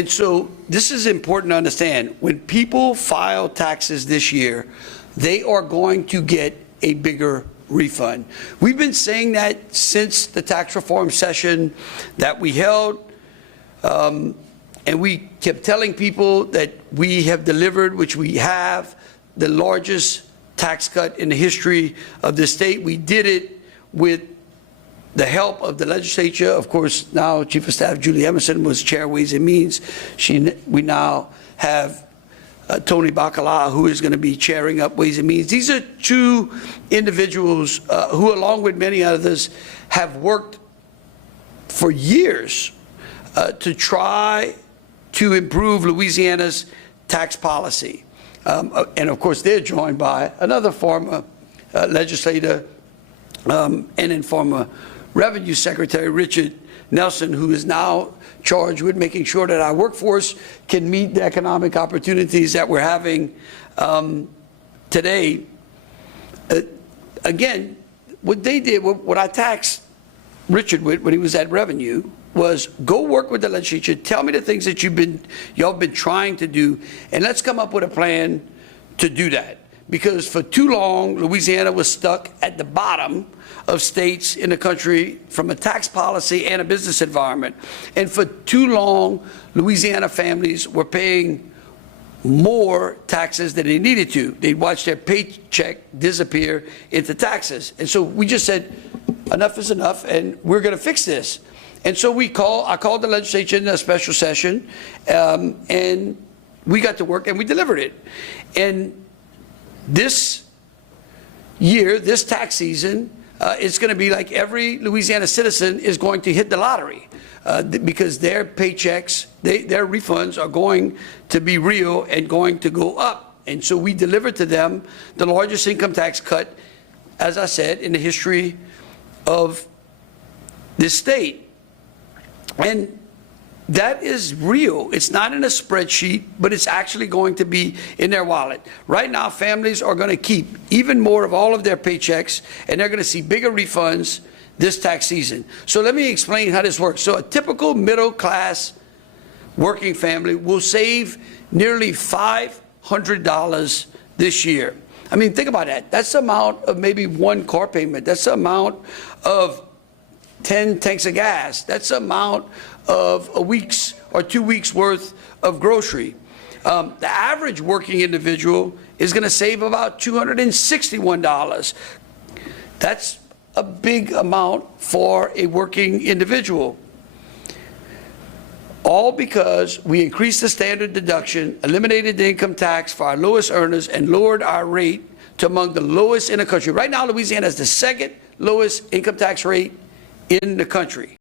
And so this is important to understand. When people file taxes this year, they are going to get a bigger refund. We've been saying that since the tax reform session that we held, and we kept telling people that we have delivered, which we have, the largest tax cut in the history of the state. We did it with the help of the legislature. Of course, now Chief of Staff Julie Emerson was Chair of Ways and Means. We now have Tony Bacala, who is going to be chairing up Ways and Means. These are two individuals who, along with many others, have worked for years to try to improve Louisiana's tax policy. And of course, they're joined by another former legislator and then former Revenue Secretary Richard Nelson, who is now charged with making sure that our workforce can meet the economic opportunities that we're having today. Again, what they did, what I taxed Richard with when he was at Revenue, was go work with the legislature, tell me the things that y'all been trying to do, and let's come up with a plan to do that. Because for too long, Louisiana was stuck at the bottom of states in the country from a tax policy and a business environment. And for too long, Louisiana families were paying more taxes than they needed to. They'd watch their paycheck disappear into taxes. And so we just said, enough is enough, and we're going to fix this. And so I called the legislature in a special session, and we got to work and we delivered it. And this year, this tax season, it's going to be like every Louisiana citizen is going to hit the lottery because their paychecks, their refunds are going to be real and going to go up. And so we delivered to them the largest income tax cut, as I said, in the history of this state. And that is real. It's not in a spreadsheet, but it's actually going to be in their wallet. Right now, families are going to keep even more of all of their paychecks, and they're going to see bigger refunds this tax season. So let me explain how this works. So a typical middle-class working family will save nearly $500 this year. I mean, think about that. That's the amount of maybe one car payment. That's the amount of 10 tanks of gas. That's the amount of a week's or 2 weeks worth of grocery. The average working individual is going to save about $261. That's a big amount for a working individual. All because we increased the standard deduction, eliminated the income tax for our lowest earners, and lowered our rate to among the lowest in the country. Right now, Louisiana has the second lowest income tax rate in the country.